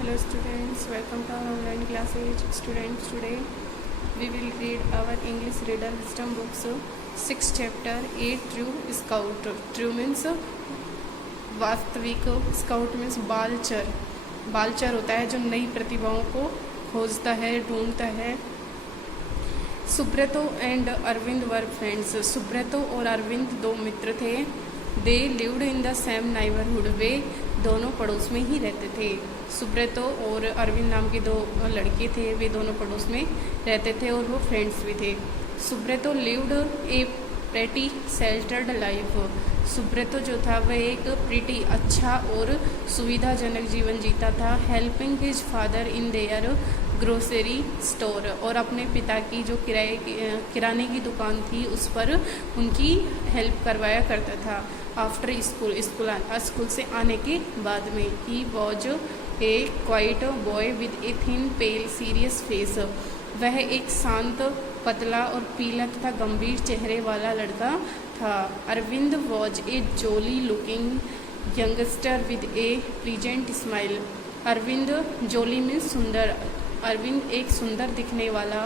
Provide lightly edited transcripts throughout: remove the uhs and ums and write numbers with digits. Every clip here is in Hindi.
Hello students, welcome to our online classes. Students, today we will read our English Reader Wisdom books, 6th chapter, 8 True Scout. True means वास्तविक, स्काउट मीन्स बालचर। बालचर होता है जो नई प्रतिभाओं को खोजता है, ढूंढता है। Subrato and Arvind were friends. Subrato और अरविंद दो मित्र थे। They lived in the same neighbourhood. वे दोनों पड़ोस में ही रहते थे। सुब्रतो और अरविंद नाम के दो लड़के थे, वे दोनों पड़ोस में रहते थे और वो फ्रेंड्स भी थे। Subroto lived a pretty sheltered life. Subroto जो था वह एक प्रीटी अच्छा और सुविधाजनक जीवन जीता था। Helping his father in their grocery store. और अपने पिता की जो किराने की दुकान थी उस पर उनकी हेल्प करवाया करता था। आफ्टर स्कूल से आने के बाद में। He was a quiet boy with a thin pale serious face. वह एक शांत, पतला और पीला तथा गंभीर चेहरे वाला लड़का था। Arvind was a jolly looking youngster with a pleasant smile. Arvind, jolly means सुंदर। अरविंद एक सुंदर दिखने वाला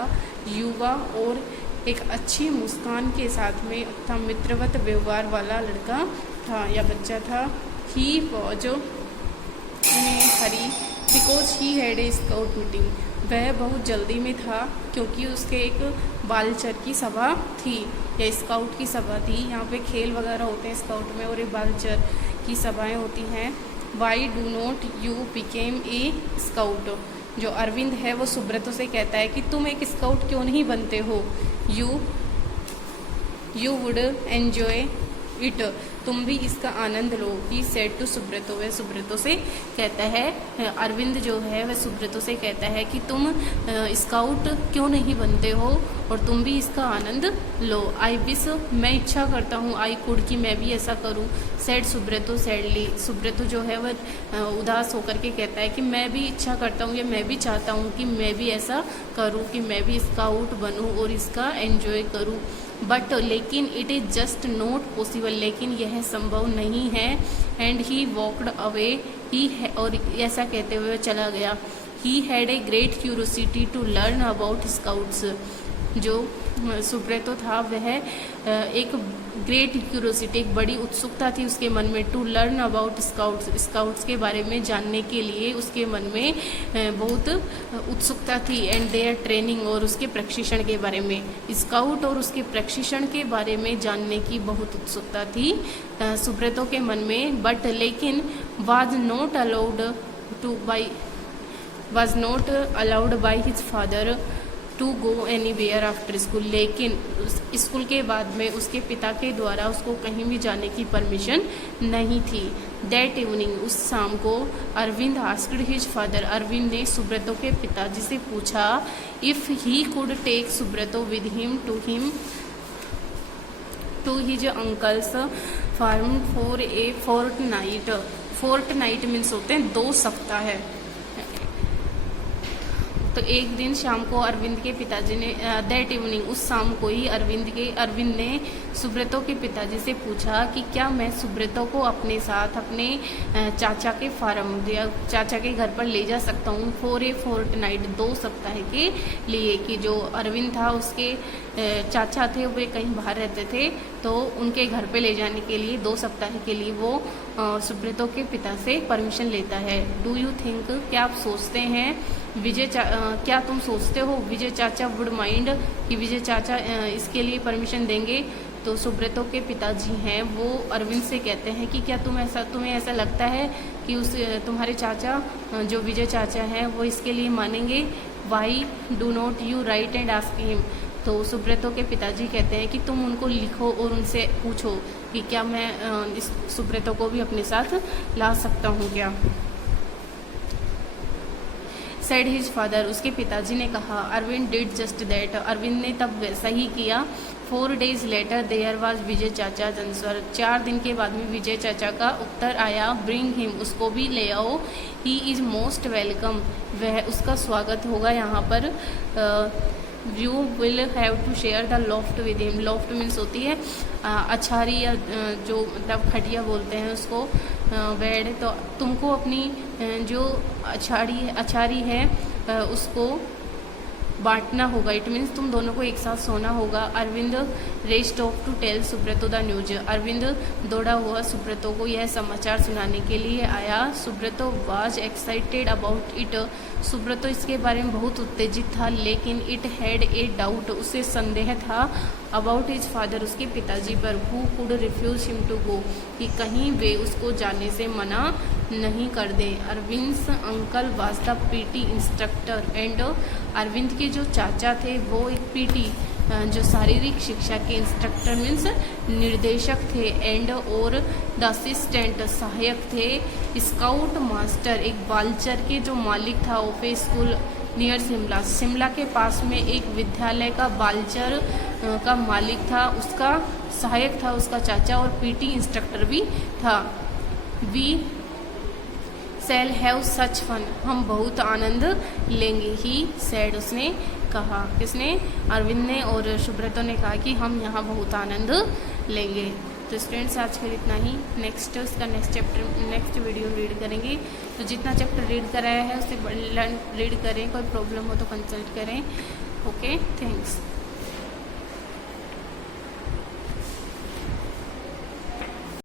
युवा और एक अच्छी मुस्कान के साथ में तथा मित्रवत व्यवहार वाला लड़का था या बच्चा था। He was in Hari because he had A scout meeting. वह बहुत जल्दी में था क्योंकि उसके एक बालचर की सभा थी या स्काउट की सभा थी। यहाँ पे खेल वगैरह होते हैं स्काउट में और एक बालचर की सभाएं होती हैं। Why do not you became a scout. जो अरविंद है वो सुब्रतो से कहता है कि तुम एक स्काउट क्यों नहीं बनते हो। You would enjoy it. तुम भी इसका आनंद लो। He said to Subrato. वह सुब्रतो से कहता है, अरविंद जो है वह सुब्रतो से कहता है कि तुम स्काउट क्यों नहीं बनते हो और तुम भी इसका आनंद लो। आई विश, मैं इच्छा करता हूँ, आई कुड, कि मैं भी ऐसा करूँ। Said Subroto sadly. सुब्रतो जो है वह उदास होकर के कहता है कि मैं भी इच्छा करता हूँ या मैं भी चाहता हूँ कि मैं भी ऐसा करूँ, कि मैं भी स्काउट बनूँ और इसका एंजॉय करूँ। बट लेकिन it is just not possible. लेकिन यह संभव नहीं है। And he walked away. He और ऐसा कहते हुए चला गया। He had a great curiosity to learn about scouts. जो सुब्रतो था वह एक ग्रेट क्यूरोसिटी, एक बड़ी उत्सुकता थी उसके मन में। टू लर्न अबाउट स्काउट्स के बारे में जानने के लिए उसके मन में बहुत उत्सुकता थी। एंड देयर ट्रेनिंग, और उसके प्रशिक्षण के बारे में। स्काउट और उसके प्रशिक्षण के बारे में जानने की बहुत उत्सुकता थी सुब्रतो के मन में। बट लेकिन was not allowed by his father to go anywhere after school. लेकिन स्कूल के बाद में उसके पिता के द्वारा उसको कहीं भी जाने की परमिशन नहीं थी। दैट इवनिंग, उस शाम को, Arvind asked his father. Arvind ने सुब्रतो के पिताजी से पूछा, if he could take Subroto with him to his uncle's farm for a fortnight. Fortnight means होते हैं 2 सप्ताह है। तो एक दिन शाम को अरविंद के पिताजी ने, दैट इवनिंग, उस शाम को ही अरविंद ने सुब्रतो के पिताजी से पूछा कि क्या मैं सुब्रतो को अपने साथ अपने चाचा के फार्म या चाचा के घर पर ले जा सकता हूँ फॉर ए फोर्टनाइट, 2 सप्ताह के लिए। कि जो अरविंद था उसके चाचा थे वे कहीं बाहर रहते थे, तो उनके घर पे ले जाने के लिए 2 सप्ताह के लिए वो सुब्रतो के पिता से परमिशन लेता है। डू यू थिंक, क्या आप सोचते हैं, क्या तुम सोचते हो विजय चाचा वुड माइंड, कि विजय चाचा इसके लिए परमिशन देंगे। तो सुब्रतो के पिताजी हैं वो अरविंद से कहते हैं कि क्या तुम्हें ऐसा लगता है कि तुम्हारे चाचा जो विजय चाचा हैं वो इसके लिए मानेंगे। Why do not you right and ask him. तो सुब्रतो के पिताजी कहते हैं कि तुम उनको लिखो और उनसे पूछो कि क्या मैं इस सुब्रतो को भी अपने साथ ला सकता हूँ क्या। Said his father. उसके पिताजी ने कहा। Arvind did just that. Arvind ने तब वैसा ही किया। 4 days later there was Vijay चाचा आंसर। 4 दिन के बाद में विजय चाचा का उत्तर आया। ब्रिंग हिम, उसको भी ले आओ। ही इज़ मोस्ट वेलकम, वह उसका स्वागत होगा यहाँ पर। You will have to share the loft with him. Loft means होती है अछारी या जो मतलब खटिया बोलते हैं उसको, बेड, तो तुमको अपनी जो अछाड़ी है उसको बांटना होगा। इट मीन्स तुम दोनों को एक साथ सोना होगा। Arvind raced off to tell Subroto the news. Arvind दौड़ा हुआ सुब्रतो को यह समाचार सुनाने के लिए आया। Subroto was excited about it. Subroto इसके बारे में बहुत उत्तेजित था, लेकिन इट हैड ए डाउट, उसे संदेह था अबाउट हिज फादर, उसके पिताजी पर, who could refuse him to go, कि कहीं वे उसको जाने से मना नहीं कर दे। Arvind's uncle was the PT instructor and, Arvind के जो चाचा थे वो एक पीटी जो शारीरिक शिक्षा के इंस्ट्रक्टर मीन्स निर्देशक थे, एंड और द असिस्टेंट सहायक थे। स्काउट मास्टर एक बालचर के जो मालिक था, of A school near Shimla, Shimla के पास में एक विद्यालय का बालचर का मालिक था, उसका सहायक था उसका चाचा, और पीटी इंस्ट्रक्टर भी था। We shall have such fun, हम बहुत आनंद लेंगे। ही सेड, उसने कहा, किसने? अरविंद ने और सुब्रतो ने कहा कि हम यहाँ बहुत आनंद लेंगे। तो स्टूडेंट्स आज के लिए इतना ही। नेक्स्ट उसका नेक्स्ट वीडियो रीड करेंगे। तो जितना चैप्टर रीड कराया है उसे रीड करें, कोई प्रॉब्लम हो तो कंसल्ट करें। Okay, thanks.